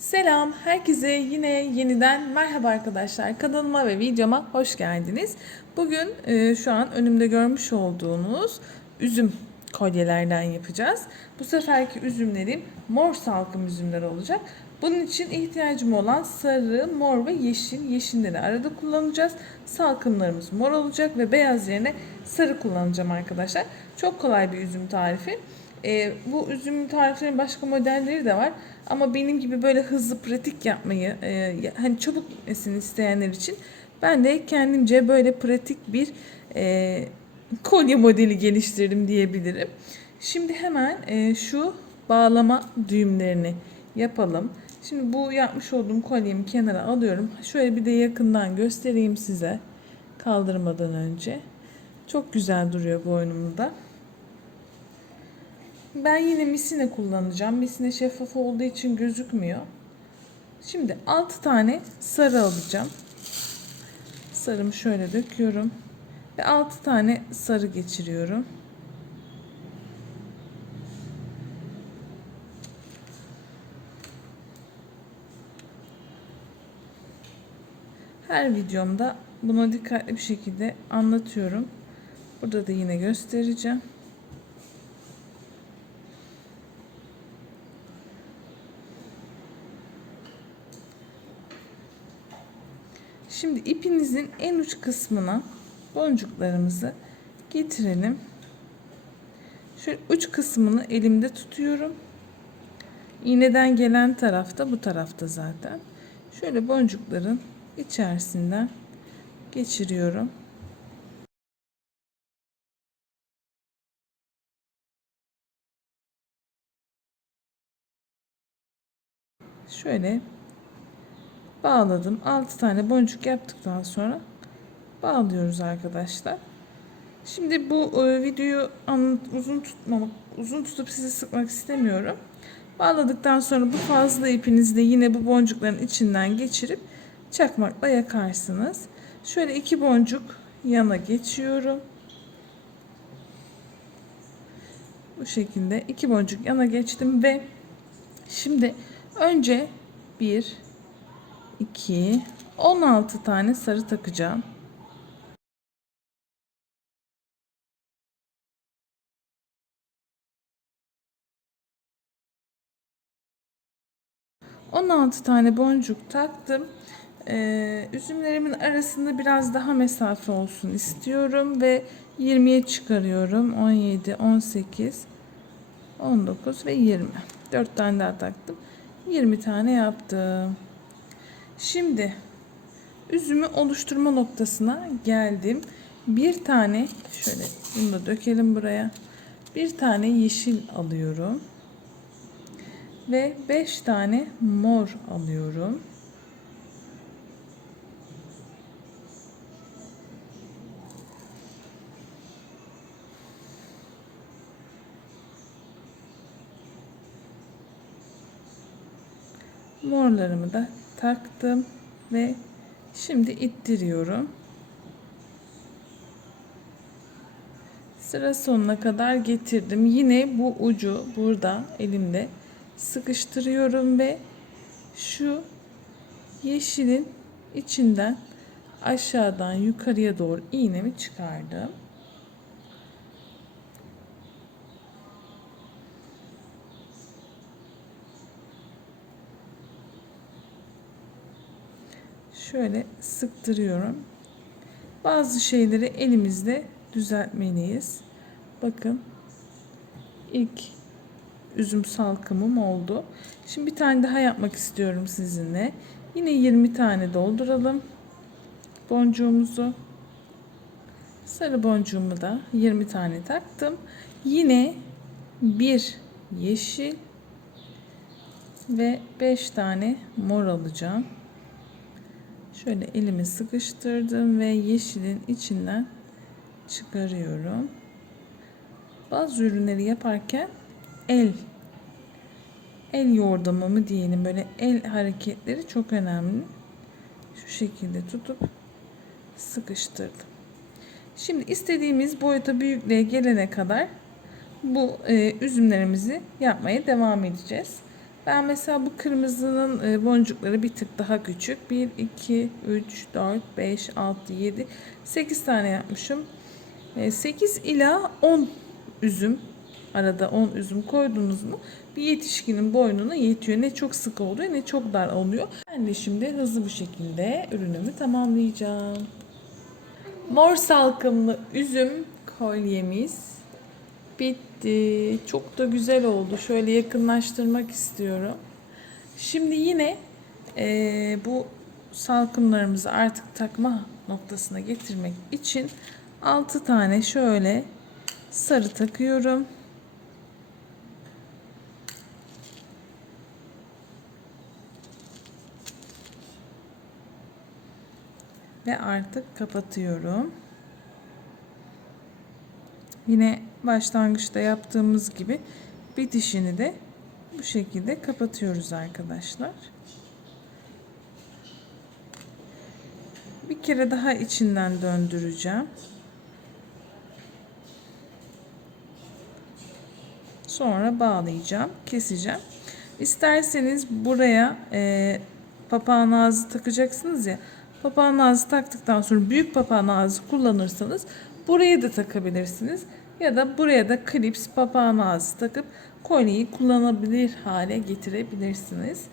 Selam, herkese yine yeniden merhaba arkadaşlar. Kanalıma ve videoma hoş geldiniz. Bugün e, şu an önümde görmüş olduğunuz üzüm kolyelerden yapacağız. Bu seferki üzümlerim mor salkım üzümler olacak. Bunun için ihtiyacım olan sarı, mor ve yeşil. Yeşilleri arada kullanacağız. Salkımlarımız mor olacak ve beyaz yerine sarı kullanacağım arkadaşlar. Çok kolay bir üzüm tarifi. E, bu üzüm tariflerinin başka modelleri de var. Ama benim gibi böyle hızlı pratik yapmayı, e, hani çabuk bitmesini isteyenler için ben de kendimce böyle pratik bir e, kolye modeli geliştirdim diyebilirim. Şimdi hemen e, şu bağlama düğümlerini yapalım. Şimdi bu yapmış olduğum kolyemi kenara alıyorum. Şöyle bir de yakından göstereyim size kaldırmadan önce. Çok güzel duruyor boynumda. Ben yine misine kullanacağım. Misine şeffaf olduğu için gözükmüyor. Şimdi 6 tane sarı alacağım. Sarımı şöyle döküyorum. Ve 6 tane sarı geçiriyorum. Her videomda bunu dikkatli bir şekilde anlatıyorum. Burada da yine göstereceğim. Şimdi ipinizin en uç kısmına boncuklarımızı getirelim. Şöyle uç kısmını elimde tutuyorum. İğneden gelen tarafta bu tarafta zaten. Şöyle boncukların içerisinden geçiriyorum. Şöyle bağladım. 6 tane boncuk yaptıktan sonra bağlıyoruz arkadaşlar. Şimdi bu e, videoyu uzun tutmamak, uzun tutup sizi sıkmak istemiyorum. Bağladıktan sonra bu fazla ipinizi de yine bu boncukların içinden geçirip çakmakla yakarsınız. Şöyle iki boncuk yana geçiyorum. Bu şekilde iki boncuk yana geçtim ve şimdi önce bir 2 16 tane sarı takacağım. On altı tane boncuk taktım. Ee, üzümlerimin arasında biraz daha mesafe olsun istiyorum ve 20'ye çıkarıyorum. 17, 18, 19 ve 20. 4 tane daha taktım. 20 tane yaptım. Şimdi üzümü oluşturma noktasına geldim. Bir tane şöyle bunu da dökelim buraya. Bir tane yeşil alıyorum. Ve beş tane mor alıyorum. Morlarımı da taktım ve şimdi ittiriyorum. Sıra sonuna kadar getirdim. Yine bu ucu burada elimde sıkıştırıyorum ve şu yeşilin içinden aşağıdan yukarıya doğru iğnemi çıkardım. Şöyle sıktırıyorum. Bazı şeyleri elimizde düzeltmeliyiz. Bakın ilk üzüm salkımım oldu. Şimdi bir tane daha yapmak istiyorum sizinle. Yine 20 tane dolduralım boncuğumuzu. Sarı boncuğumu da 20 tane taktım. Yine bir yeşil ve 5 tane mor alacağım. Şöyle elimi sıkıştırdım ve yeşilin içinden çıkarıyorum. Bazı ürünleri yaparken el el yordamı mı diyelim böyle el hareketleri çok önemli. Şu şekilde tutup sıkıştırdım. Şimdi istediğimiz boyuta büyüklüğe gelene kadar bu e, üzümlerimizi yapmaya devam edeceğiz. Ben mesela bu kırmızının e, boncukları bir tık daha küçük. 1, 2, 3, 4, 5, 6, 7, 8 tane yapmışım. 8 ila 10 üzüm arada 10 üzüm koydunuz mu bir yetişkinin boynuna yetiyor. Ne çok sık oluyor ne çok dar oluyor. Ben de şimdi hızlı bir şekilde ürünümü tamamlayacağım. Mor salkımlı üzüm kolyemiz bitti. Çok da güzel oldu. Şöyle yakınlaştırmak istiyorum. Şimdi yine eee, bu salkımlarımızı artık takma noktasına getirmek için 6 tane şöyle sarı takıyorum. Ve artık kapatıyorum. Yine başlangıçta yaptığımız gibi bitişini de bu şekilde kapatıyoruz arkadaşlar. Bir kere daha içinden döndüreceğim. Sonra bağlayacağım, keseceğim. İsterseniz buraya e, papağan ağzı takacaksınız ya. Papağan ağzı taktıktan sonra büyük papağan ağzı kullanırsanız buraya da takabilirsiniz. Ya da buraya da klips papağan ağzı takıp kolyeyi kullanabilir hale getirebilirsiniz.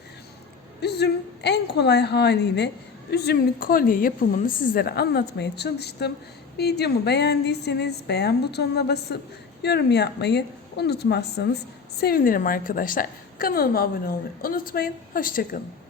Üzüm en kolay haliyle üzümlü kolye yapımını sizlere anlatmaya çalıştım. Videomu beğendiyseniz beğen butonuna basıp yorum yapmayı unutmazsanız sevinirim arkadaşlar. Kanalıma abone olmayı unutmayın. Hoşçakalın.